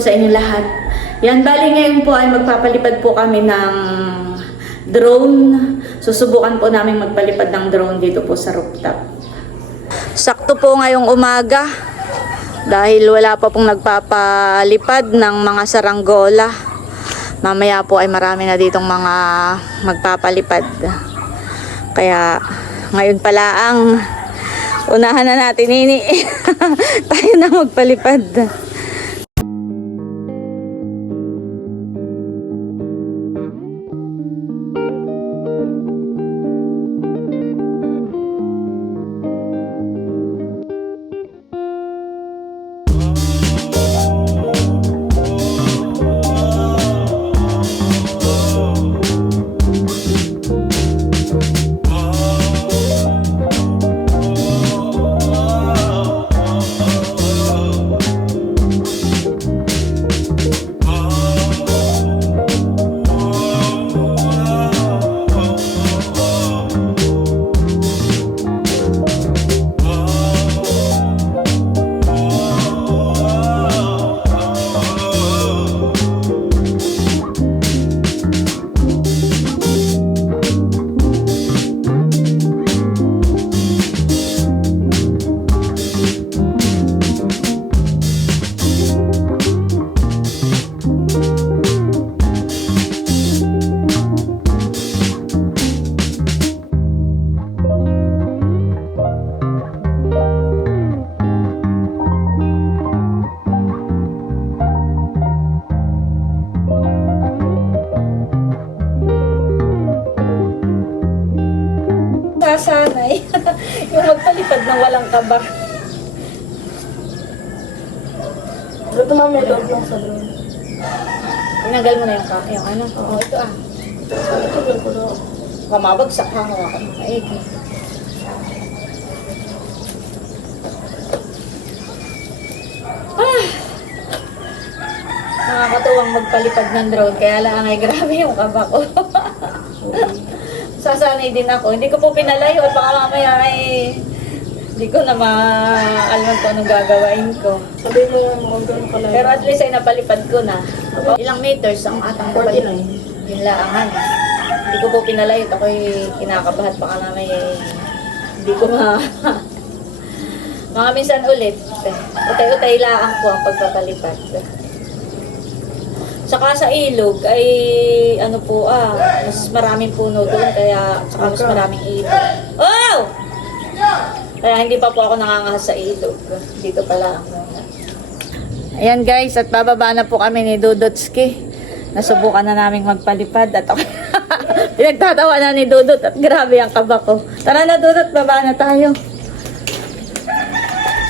sa inyo lahat. Yan, bali ngayon po ay magpapalipad po kami ng drone. Susubukan po namin magpalipad ng drone dito po sa rooftop. Sakto po ngayong umaga dahil wala pa pong nagpapalipad ng mga saranggola. Mamaya po ay marami na ditong mga magpapalipad. Kaya ngayon pala ang unahan na natin ini. Tayo na magpalipad. Loob lang sa drone. Tinanggal mo na yung, ka- yung ano. Oo, ito ah. Ito lang ko daw. Kamabagsak ha, hawakan mo maigi. Ah! Nakakatuwang magpalipad ng drone, kaya lang ay grabe yung kaba ko. Sasanay din ako. Hindi ko po pinalayo baka mamaya ay hindi ko na maalam kung anong gagawain ko. Sabi mo nga mga ganun pala. Pero at least ay napalipad ko na. Ilang meters ang atang napalipad? 49. Yun lang, Hindi ko po pinalayot. Ako'y kinakabahat. Baka naman eh, hindi ko ma... Mga minsan ulit, utay-utay lang po ang pagpapalipad. Saka sa ilog ay ano po ah, mas maraming puno doon kaya saka mas maraming ilog. Oh! Kaya hindi pa po ako nangangahas sa ilog. Dito pala muna. Ayan guys, at bababa na po kami ni Dudotski. Nasubukan na naming magpalipad at ako pinagtatawa na ni Dudot at grabe ang kaba ko. Tara na Dudot, baba na tayo.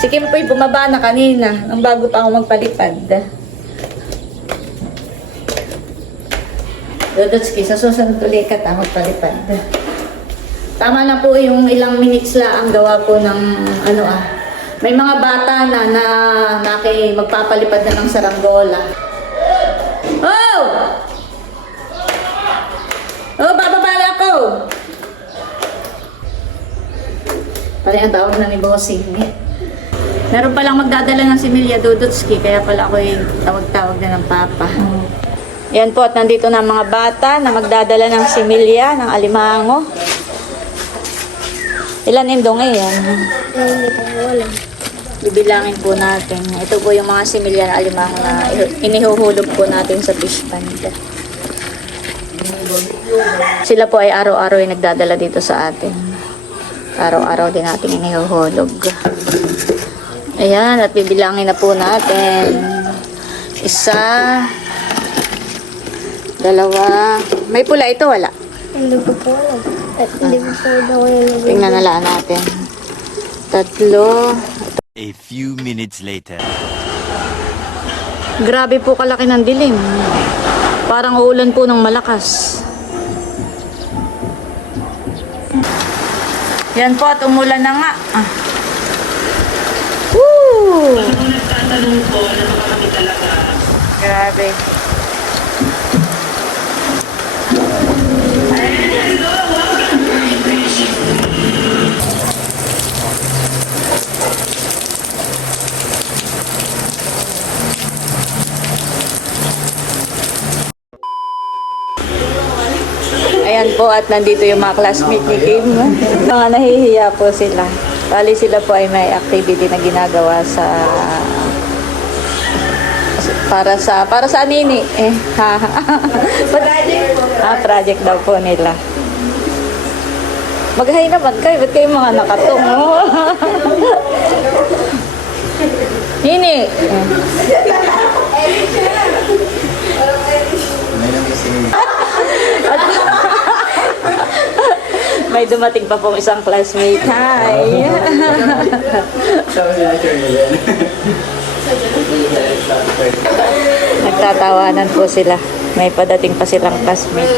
Si Kim po'y bumaba na kanina nang bago pa ako magpalipad. Dudotski, sa susunod ulit ka ta magpalipad. Tama na po yung ilang minutes la ang gawa po ng ano ah. May mga bata na na naki magpapalipad na ng saranggola. Oh! Oh, bababa na ako! Pare ang tawag ni Bossing. Meron palang magdadala ng similya Dudutski, kaya pala ako yung tawag-tawag na ng Papa. Yan po, at nandito na mga bata na magdadala ng similya, ng alimango. Ilan indong eh yan? Hindi ko wala. Bibilangin po natin. Ito po yung mga similya na alimango na inihuhulog po natin sa fish pond. Sila po ay araw-araw ay nagdadala dito sa atin. Araw-araw din natin inihuhulog. Ayan, at bibilangin na po natin. Isa, dalawa, may pula ito, wala. Hindi ko po alam. At hindi daw yung Tingnan na lang natin. Tatlo, A few minutes later. Grabe po kalaki ng dilim. Parang uulan po ng malakas. Yan po at umulan na nga. Ah. Woo! Grabe. At nandito yung mga classmate ni Kim. mga nahihiya po sila. Bali sila po ay may activity na ginagawa sa para sa para sa nini. Eh ha project ah project daw po nila. Maghay naman kayo. Ba't kayo mga nakatung nini may dumating pa pong isang classmate hi Nagtatawanan po sila. May padating pa silang classmate.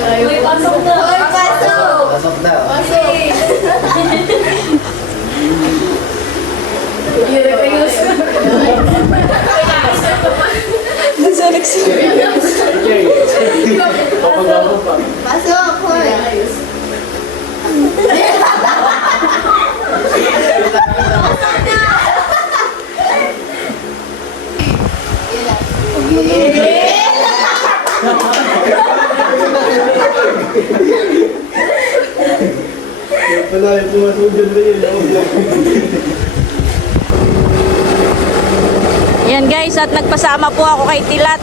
At nagpasama po ako kay Tilat.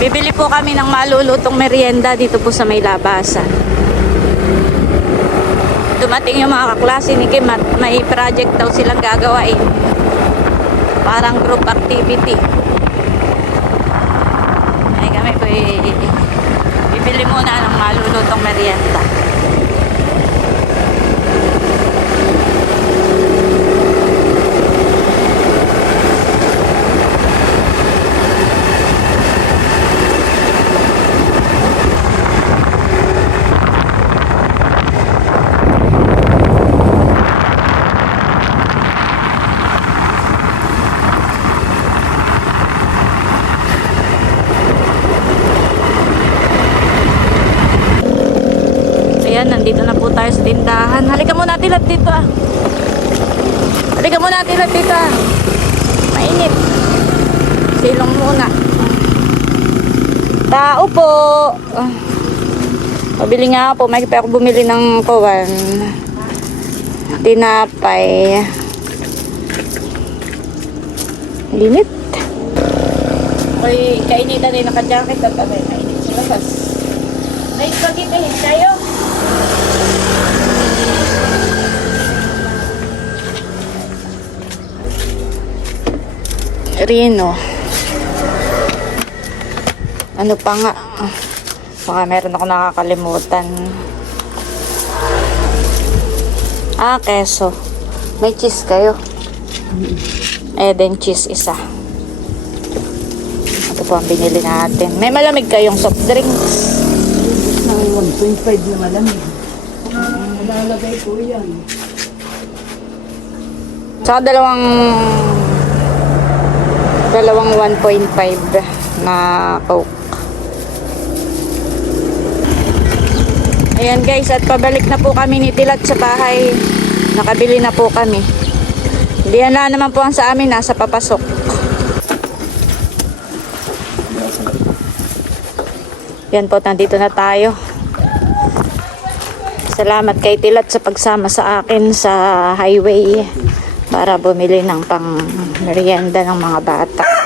Bibili po kami ng malulutong merienda dito po sa may labasan. Dumating yung mga kaklase ni Kim at may project daw silang gagawain. Parang group activity. Ay kami po eh, bibili muna ng malulutong merienda. Ayan, nandito na po tayo sa tindahan. Halika muna tilat dito ah. Halika muna tilat dito ah. Mainit. Silong muna. Tao po. Ah. Pabili nga po. May ako bumili ng kawan. Tinapay. Limit. Ako'y kainitan din naka-jacket at abay. Mainit sa labas. May spaghetti tayo. Rino. Ano pa nga? Baka meron ako nakakalimutan. Ah, keso. May cheese kayo. Eh, then cheese isa. Ito po ang binili natin. May malamig kayong soft drinks. ng 1.5 na malamig. Nalalagay ko yan. Tsaka dalawang dalawang 1.5 na Coke. Ayan guys, at pabalik na po kami ni Tilat sa bahay. Nakabili na po kami. Hindi na naman po ang sa amin, nasa papasok. Yan po, nandito na tayo. Salamat kay Tilat sa pagsama sa akin sa highway para bumili ng pang merienda ng mga bata.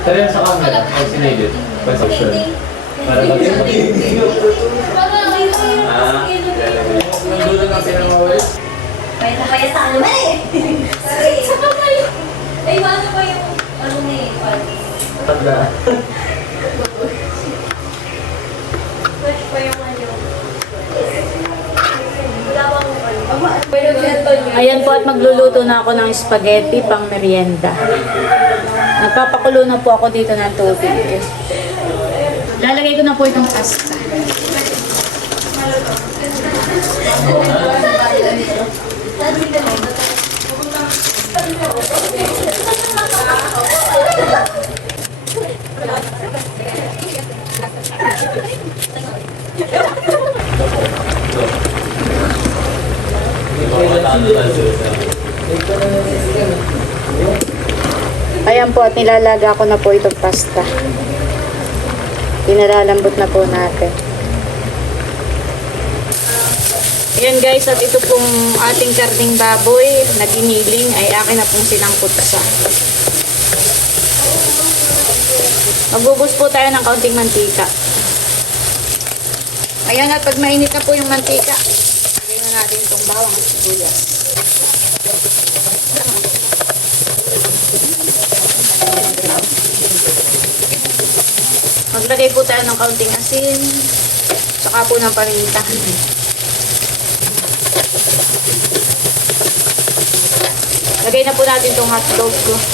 Tara sa camera, sinigit. Position. Para mag Ah, Nandun lang pinamawis. May napayasa ka naman eh. Sorry. Ay, ano pa yung ano na eh? Tanda. Fresh pa yung ano. Wala bang ano? Ayan po at magluluto na ako ng spaghetti pang merienda. Nagpapakulo na po ako dito ng tubig. Lalagay ko na po itong pasta. Ayan po at nilalaga ko na po itong pasta. Pinalalambot na po natin. Ayan guys, at ito pong ating karning baboy na giniling ay akin na pong sinangkot sa. Magbubus po tayo ng kaunting mantika. Ayan at pag mainit na po yung mantika, lagyan na natin itong bawang at sibuyas. Maglagay po tayo ng kaunting asin, saka po ng paminta. Lagay na po natin itong hotdog ko.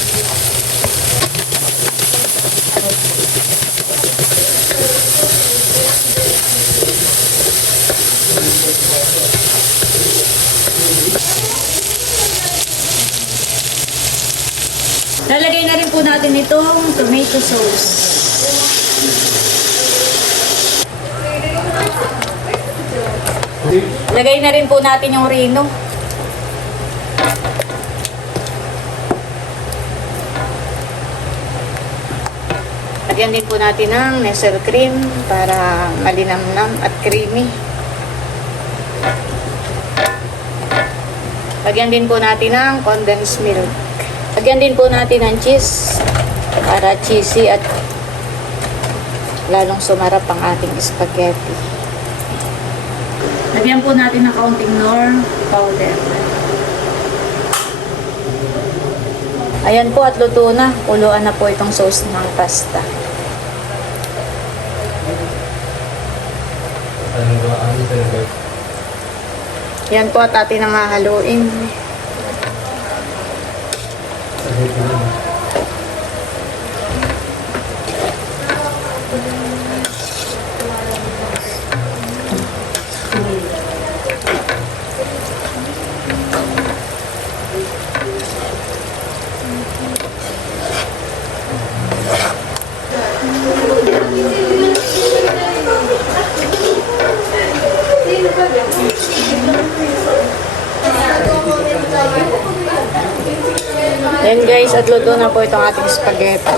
Lalagay na rin po natin itong tomato sauce. Lagay na rin po natin yung rino. Lagyan din po natin ng Nestle cream para malinamnam at creamy. Lagyan din po natin ng condensed milk. Lagyan din po natin ng cheese para cheesy at lalong sumarap ang ating spaghetti. Lagyan po natin ng kaunting nor powder. Ayan po at luto na. Kuluan na po itong sauce ng pasta. Ano? Ano? Yan po at atin ang hahaluin. Yan guys, at luto na po itong ating spaghetti.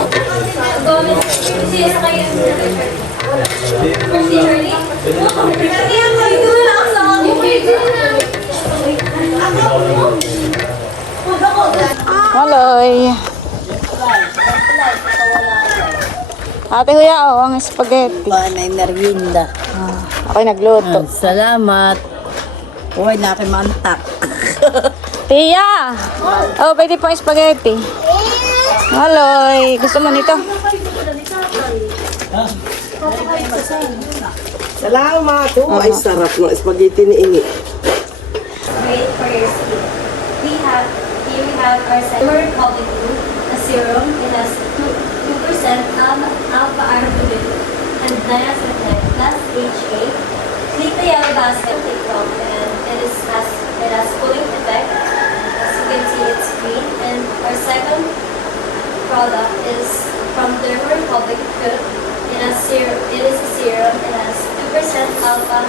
Maloy! Ate Huya, oh, ang spaghetti. Panay merienda. Ah, ako'y nagluto. Salamat. Uy, nakimantak. Tia! Oh, pwede pang spaghetti. Maloy, gusto mo nito? Salamat. Oh, ay sarap ng spaghetti ni Ini. Wait for your sleep. We have, here we have our Summer Republic Blue, a serum. It has 2, 2% alpha, alpha arbutin and niacinamide plus HA. Click the yellow basket take and it is has, it has cooling effect. As you can see, it's green. And our second product is from Derma Republic Food. It, has ser- it is a serum. It has 2% alpha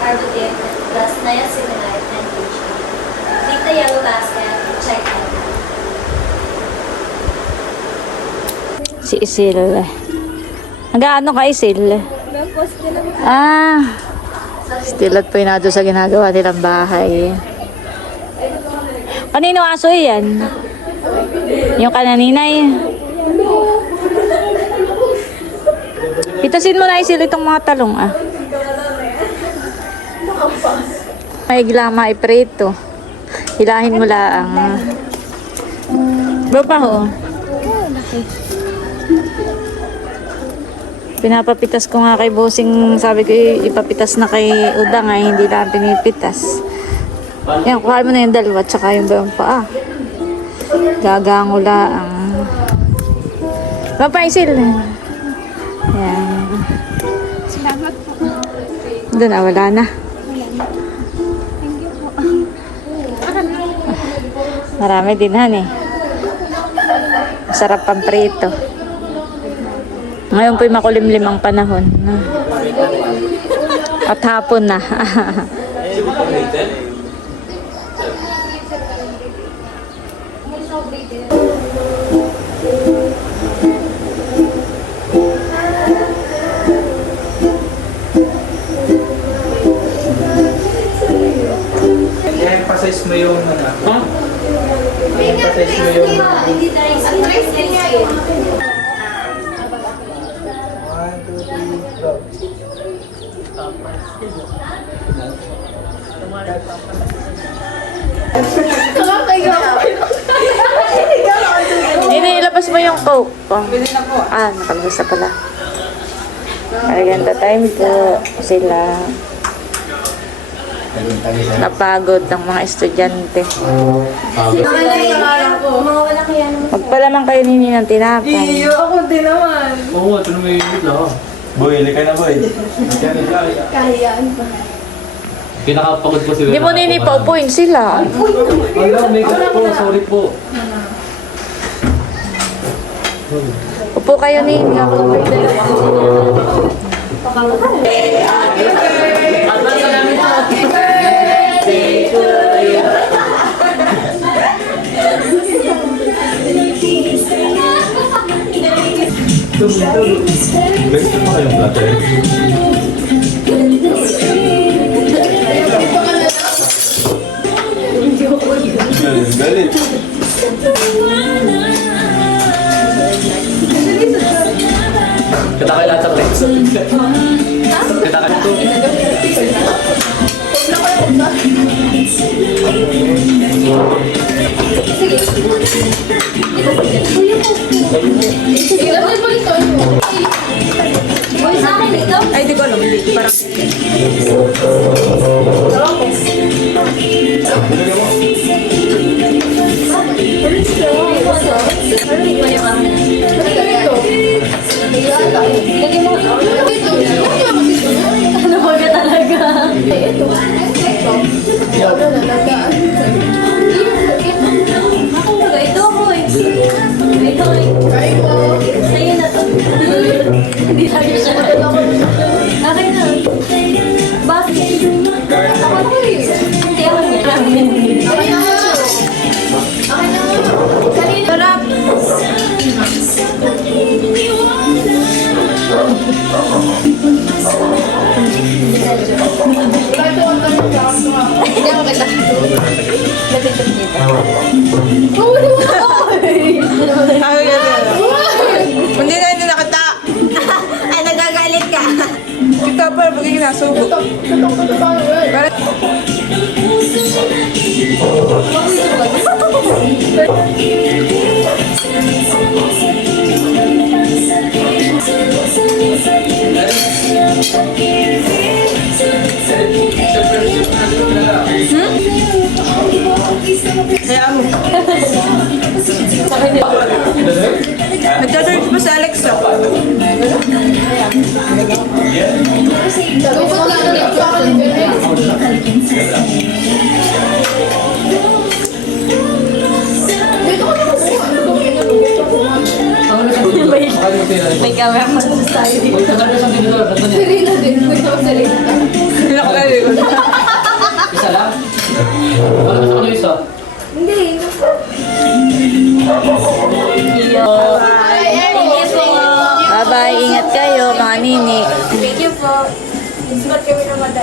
arbutin plus niacinamide and HA. Click the yellow basket and check out. Si Isil. Nag-ano ka Isil? Ah, still at pinado sa ginagawa nilang bahay. Kanino aso yan? Yung kananinay. Pitasin mo na Isil itong mga talong ah. May gila maiprito. Hilahin mo lang. Baba ho. Pinapapitas ko nga kay bossing, sabi ko ipapitas na kay Udang ay hindi lang pinipitas. Yan, kuha mo na yung dalawa tsaka yung bayang paa. Gagango lang. Mapaisil. Yan. Salamat po. Doon, ah, wala na. Marami din, han eh. Masarap pang prito. Ngayon po'y makulimlim ang panahon. At hapon na. I-emphasize mo yung ano. Ha? I-emphasize mo yung... Tayo skin. Hindi, coke. Oh. Pwede na po. Ah, nakalabas na pala. Maganda time po sila. Napagod ng mga estudyante. Naman. Magpalaman kayo nini ng tinapay. Oo nga, ito na may unit lang. Boy, ka na boy. Kahiyaan pa. Pinakapagod po sila. Hindi mo nini paupuin sila. Wala, makeup po. Sorry po. Upo kayo nini. Gusto mo kayong platter? Galit. Kita. Ay, di ko alam. Parang Ito nasubo. Nagtatanong May camera pa tayo dito.